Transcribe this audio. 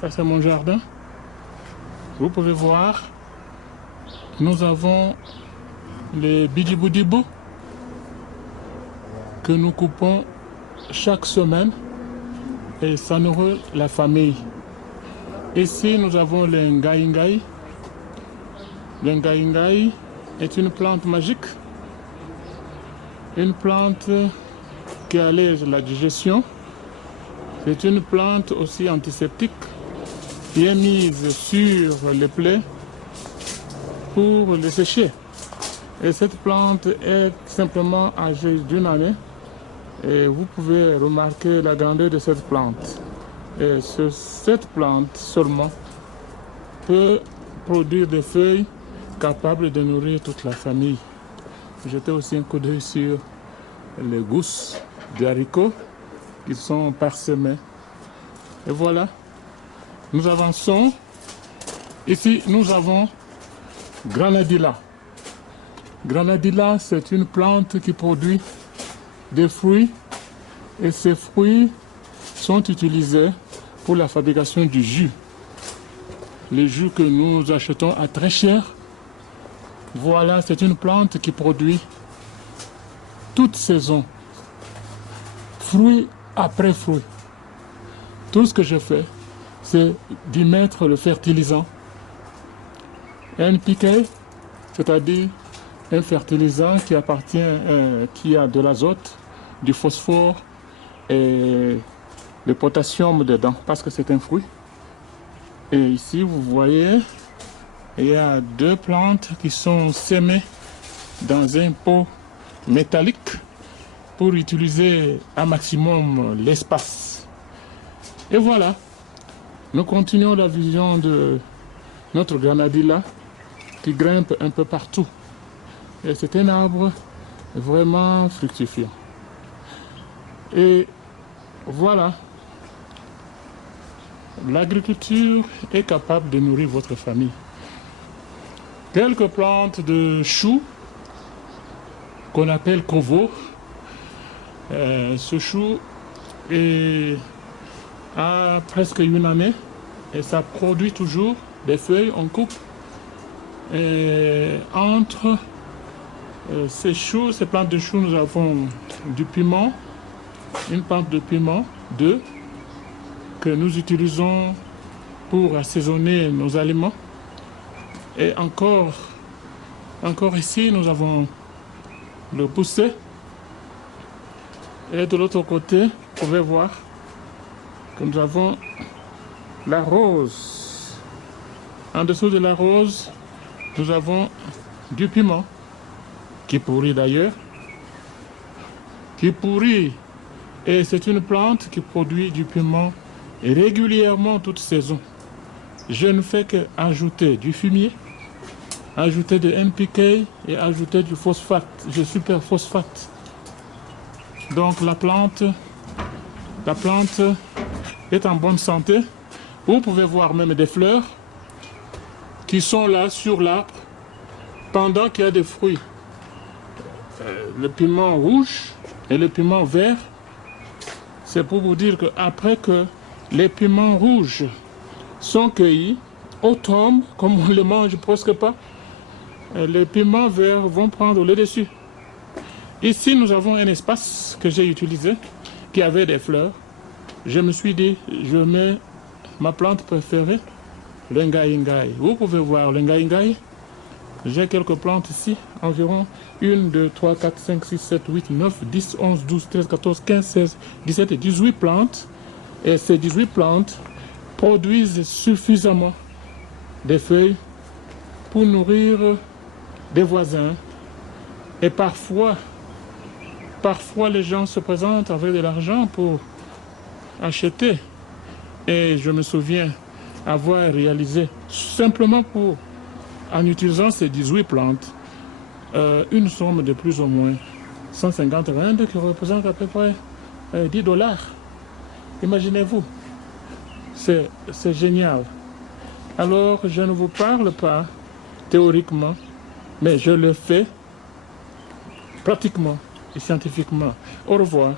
Ça, c'est mon jardin. Vous pouvez voir, nous avons les bidiboudibo que nous coupons chaque semaine et ça nourrit la famille. Ici, nous avons le ngaïngaï. Le ngaïngaï est une plante magique, une plante qui allège la digestion. C'est une plante aussi antiseptique qui est mise sur les plaies pour les sécher. Et cette plante est simplement âgée d'une année et vous pouvez remarquer la grandeur de cette plante. Et cette plante seulement peut produire des feuilles capables de nourrir toute la famille. Jetez aussi un coup d'œil sur les gousses de haricots qui sont parsemées. Et voilà, nous avançons. Ici, nous avons Granadilla. Granadilla, c'est une plante qui produit des fruits et ces fruits sont utilisés pour la fabrication du jus. Les jus que nous achetons à très cher. Voilà, c'est une plante qui produit toute saison, fruit après fruit. Tout ce que je fais, c'est d'y mettre le fertilisant NPK, c'est-à-dire un fertilisant qui a de l'azote, du phosphore et le potassium dedans, parce que c'est un fruit. Et ici, vous voyez, il y a deux plantes qui sont semées dans un pot métallique pour utiliser un maximum l'espace. Et voilà, nous continuons la vision de notre Granadilla qui grimpe un peu partout. Et c'est un arbre vraiment fructifiant. Et voilà, l'agriculture est capable de nourrir votre famille. Quelques plantes de choux qu'on appelle kovo. Ce chou a presque une année et ça produit toujours des feuilles, on coupe. Et entre ces choux, ces plantes de choux, nous avons du piment, une plante de piment, que nous utilisons pour assaisonner nos aliments. Et encore ici, nous avons le poussé. Et de l'autre côté, vous pouvez voir que nous avons la rose. En dessous de la rose, nous avons du piment, qui pourrit d'ailleurs, qui pourrit. Et c'est une plante qui produit du piment régulièrement toute saison. Je ne fais qu'ajouter du fumier, ajouter de NPK et ajouter du phosphate, du superphosphate. Donc la plante est en bonne santé. Vous pouvez voir même des fleurs qui sont là sur l'arbre pendant qu'il y a des fruits. Le piment rouge et le piment vert, c'est pour vous dire qu'après que les piments rouges sont cueillis, automne, comme on ne les mange presque pas, les piments verts vont prendre le dessus. Ici, nous avons un espace que j'ai utilisé, qui avait des fleurs. Je me suis dit, je mets ma plante préférée, le ngaïngaï. Vous pouvez voir le ngaïngaï. J'ai quelques plantes ici, environ 1, 2, 3, 4, 5, 6, 7, 8, 9, 10, 11, 12, 13, 14, 15, 16, 17 et 18 plantes. Et ces 18 plantes produisent suffisamment de feuilles pour nourrir des voisins. Et parfois les gens se présentent avec de l'argent pour acheter. Et je me souviens avoir réalisé simplement en utilisant ces 18 plantes, une somme de plus ou moins 150 rand qui représente à peu près $10. Imaginez-vous, c'est génial. Alors, je ne vous parle pas théoriquement, mais je le fais pratiquement et scientifiquement. Au revoir.